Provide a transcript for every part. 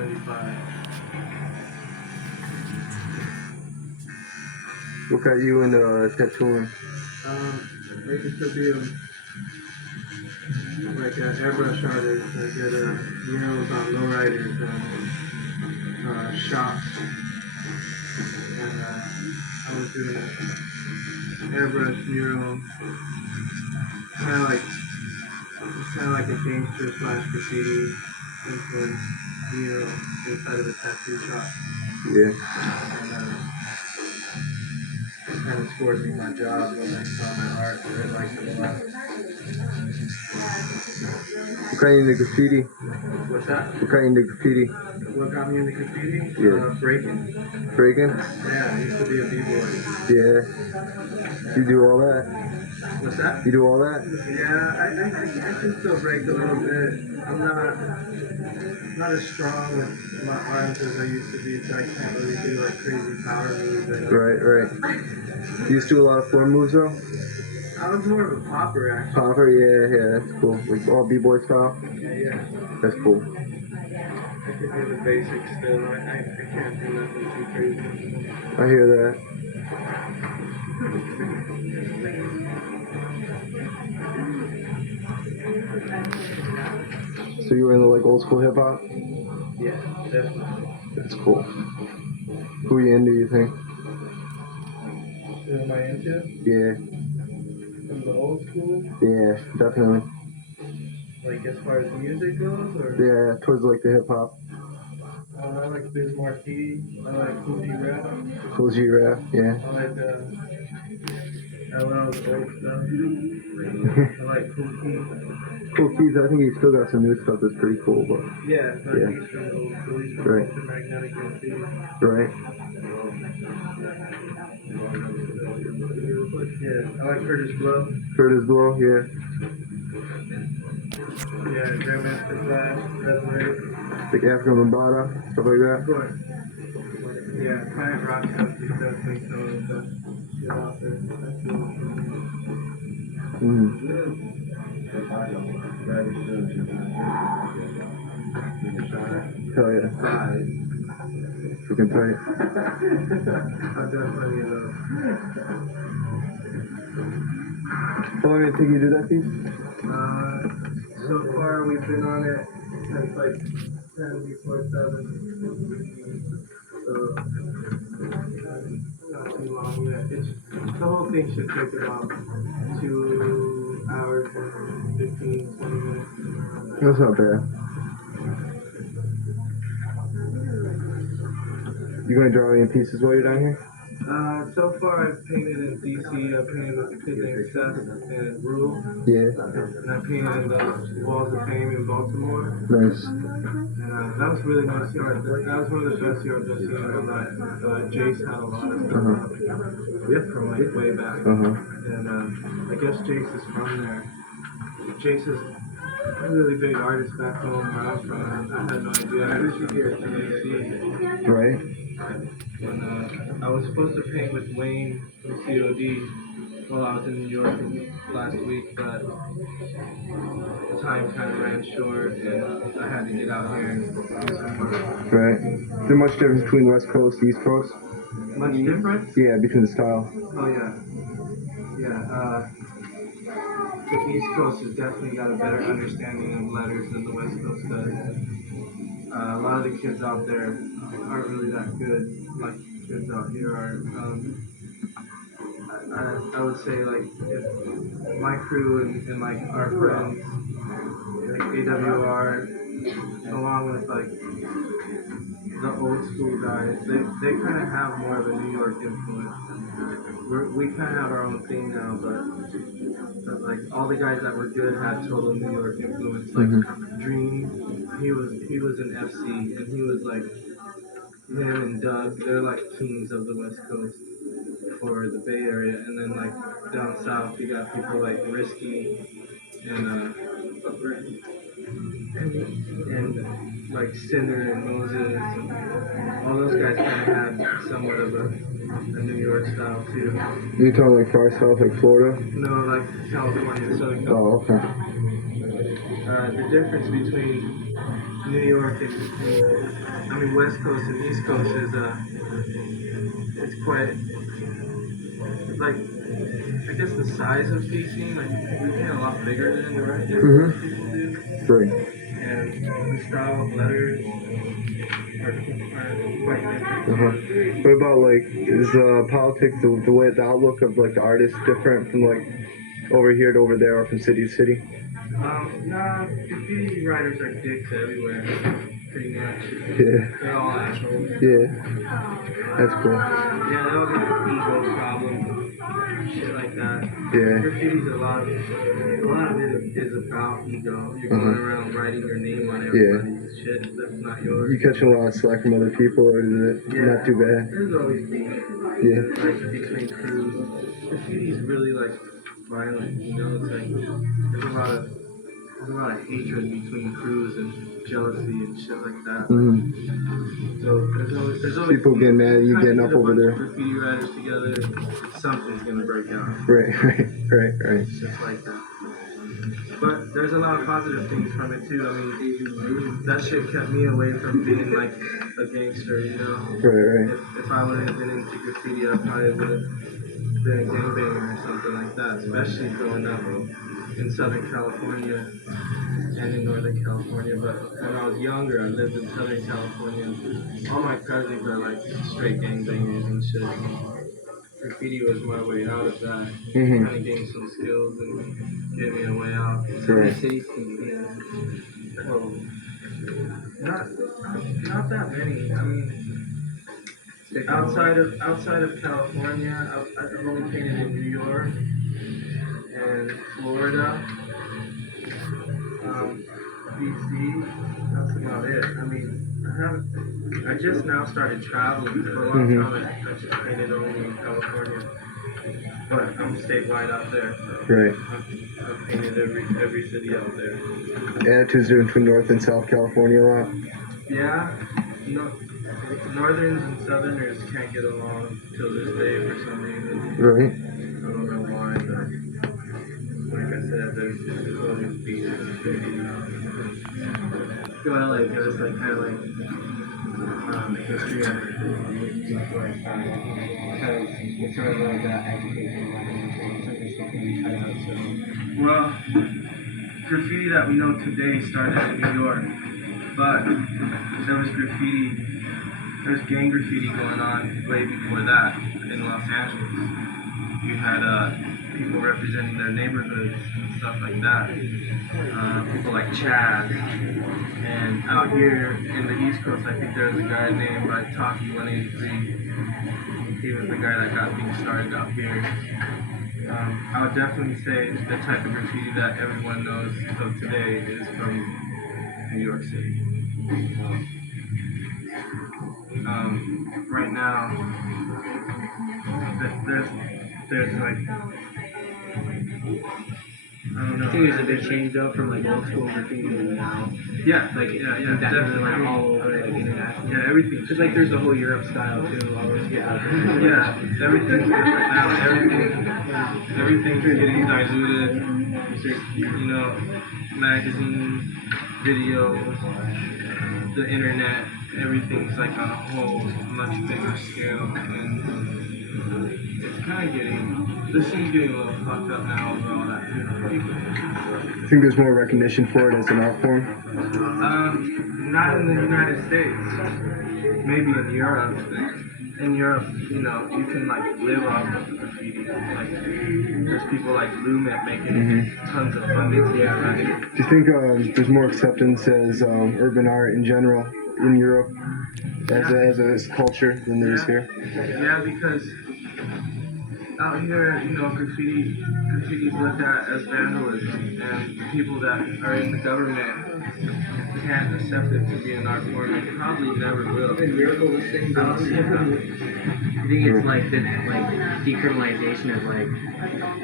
95. What got you into tattooing? I used to be like an airbrush artist. I did murals on lowriders and shops. And I was doing an airbrush mural, kind of like a gangster slash graffiti influence mural inside of a tattoo shop. Yeah. And it kind of scored me my job when I saw my art. I liked it a lot. What got you into graffiti? What's that? What got you into graffiti? What got me into graffiti? Yeah. Breaking. Breaking? Yeah, I used to be a b-boy. Yeah. You do all that? What's that? You do all that? Yeah, I can still break a little bit. I'm not as strong with my arms as I used to be, so I can't really do like crazy power moves. Right. You used to do a lot of floor moves though? I was more of a popper actually. Popper, yeah, that's cool. Like all b-boy style? Yeah. That's cool. I can do the basics still. I can't do nothing too crazy. I hear that. So you were into like old school hip hop? Yeah, definitely. That's cool. Who are you into, you think? Who am I into? Yeah. From the old school? Yeah, definitely. Like as far as music goes, or? Yeah, towards like the hip hop. I like Biz Markie. I like Cool G Rap. Cool G Rap, yeah. I like LL's old stuff. I like Cool Keith. Cool Keith, I think he's still got some new stuff that's pretty cool, but Yeah, but yeah. he's from the old school. He's from Right. Magnetic Graffiti. Right. Yeah, I like Curtis Blow. Curtis Blow, yeah. Yeah, Grandmaster Flash, Resurrect. Like African Lambada, stuff like that. Of course. Yeah, Planet Rock stuff is definitely some of the best shit out there. That's really Hell yeah. Freaking tight. I've done plenty of those. How long did it take you to do that piece? So far we've been on it since like 10 before 7. So not too long yet. The whole thing should take about 2 hours and 15, 20 minutes. That's not bad. You gonna draw any pieces while you're down here? So far I've painted in DC. I painted with a kid named Seth and Rule. Yeah. And I painted in the Walls of Fame in Baltimore. Nice. And that was really nice yard. That was one of the best yards I've seen in my life. Jace had a lot of stuff from like way back. And I guess Jace is from there. Jace is a really big artist back home where I'm from. I had no idea. I was here at DC. Right. And I was supposed to paint with Wayne from COD while I was in New York last week, but time kind of ran short and I had to get out here and do some work. Right. Is there much difference between West Coast and East Coast? Much difference? Yeah, between the style. Oh yeah. Yeah. The East Coast has definitely got a better understanding of letters than the West Coast does. A lot of the kids out there aren't really that good like kids out here are. I would say like if my crew and like our friends, like AWR, along with like the old school guys, they kind of have more of a New York influence. We kind of have our own thing now, but like all the guys that were good had total New York influence. Like Dream, he was an FC, and he was like him and Doug. They're like kings of the West Coast for the Bay Area, and then like down south you got people like Risky and like Sinner and Moses, and all those guys kind of had somewhat of a New York style too. You talking like far south, like Florida? No, like California, Southern California. Oh, okay. The difference between New York West Coast and East Coast is it's quite like I guess the size of DC, like we get a lot bigger than the rest of Mm-hmm. people do, Right. and the style of letters are quite different. What about like is politics the way the outlook of like the artists different from like over here to over there or from city to city? Nah, graffiti writers are dicks everywhere, pretty much. Yeah. They're all assholes. Yeah. That's cool. Yeah, they all got ego problems, shit like that. Yeah. Graffiti's a lot of it is about ego. You're going around writing your name on everybody's shit that's not yours. You catching a lot of slack from other people, or is it not too bad? There's always beef. Yeah. Like between crews. Graffiti's really like violent, you know, it's like there's a lot of hatred between crews and jealousy and shit like that. Mm-hmm. So there's always People getting mad at you getting up over there. Graffiti writers together, something's gonna break out. Right. It's just like that. But there's a lot of positive things from it too. I mean, that shit kept me away from being like a gangster, you know. Right. If I wouldn't have been into graffiti, I probably would have been a gangbanger or something like that. Especially growing up in Southern California and in Northern California. But when I was younger, I lived in Southern California. All my cousins are like straight gangbangers and shit. Graffiti was my way out of that. Mm-hmm. Kind of gained some skills and gave me a way out. So many cities can be not that many. I mean, outside of California, I've only painted in New York and Florida, DC. That's about it. I mean, I just now started traveling. For a long time, I just painted only in California. But I'm statewide out there. So Right. I've painted every city out there. Attitudes between North and South California a lot. Yeah. Northerners and Southerners can't get along till this day for some reason. Right. I don't know why, but like I said, there's always beef. Go to like there's like kind of like history of it, because it's sort of like that education well, graffiti that we know today started in New York, but there was gang graffiti going on way before that in Los Angeles. You had people representing their neighborhoods and stuff like that. People like Chad. And out here in the East Coast, I think there's a guy named Taki 183. He was the guy that got things started out here. I would definitely say the type of graffiti that everyone knows of today is from New York City. Right now, there's like, I don't know. I think there's a big change though from like old school graffiti to now. Yeah, Definitely like all over like international. Yeah, everything. Just like there's the whole Europe style too. Always get like yeah, everything's different now. Everything's getting diluted. You know, magazines, videos, the internet. Everything's like on a whole much bigger scale, and it's kind of the scene's getting a little fucked up now with all that. I think there's more recognition for it as an art form. Not in the United States. Maybe in Europe. In Europe, you know, you can like live off of graffiti. Like there's people like Lumet making tons of money. Yeah, right. Do you think there's more acceptance as urban art in general in Europe as a culture than there is here? Yeah, because out here, you know, graffiti is looked at as vandalism, and people that are in the government can't accept it to be an art form and probably never will. I don't see it happening. I think it's like the decriminalization of like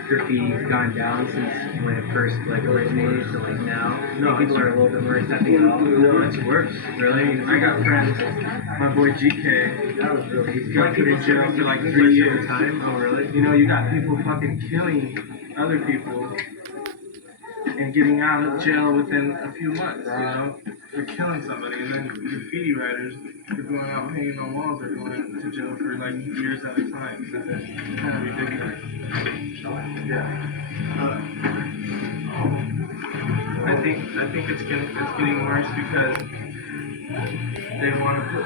graffiti's gone down since when it first like originated to like now. No, people are a little bit more accepting of it. No, it's worse. Really? I got friends. My boy GK. That was really He's got put in jail for like 3 years. Time. Oh really? You know, you got people fucking killing other people and getting out of jail within a few months, you know, for killing somebody. And then graffiti writers for going out hanging on walls are going to jail for like years at a time. So it's kind of ridiculous. Yeah. I think it's getting worse because they want to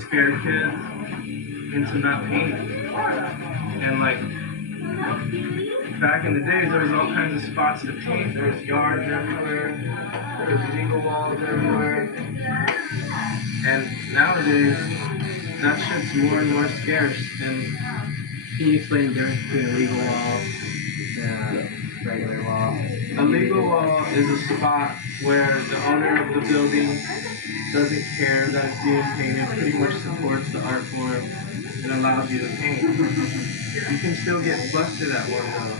scare kids into not painting. And like back in the days, there was all kinds of spots to paint. There was yards everywhere. There was legal walls everywhere. And nowadays, that shit's more and more scarce. And Can you explain the difference between a legal wall and a regular wall? a legal wall is a spot where the owner of the building doesn't care that it's being painted, pretty much supports the art form and allows you to paint. You can still get busted at one though.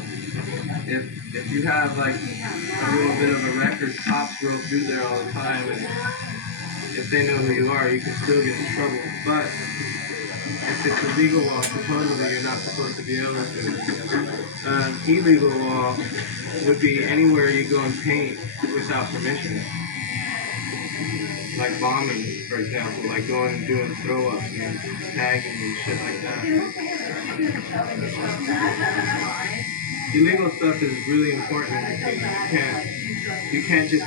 If you have like a little bit of a record, cops roll through there all the time, and if they know who you are, you can still get in trouble. But if it's a legal wall, supposedly you're not supposed to be able to. An illegal wall would be anywhere you go and paint without permission. Like bombing, for example, like going and doing throw-ups and tagging and shit like that. Illegal stuff is really important in the game. You can't just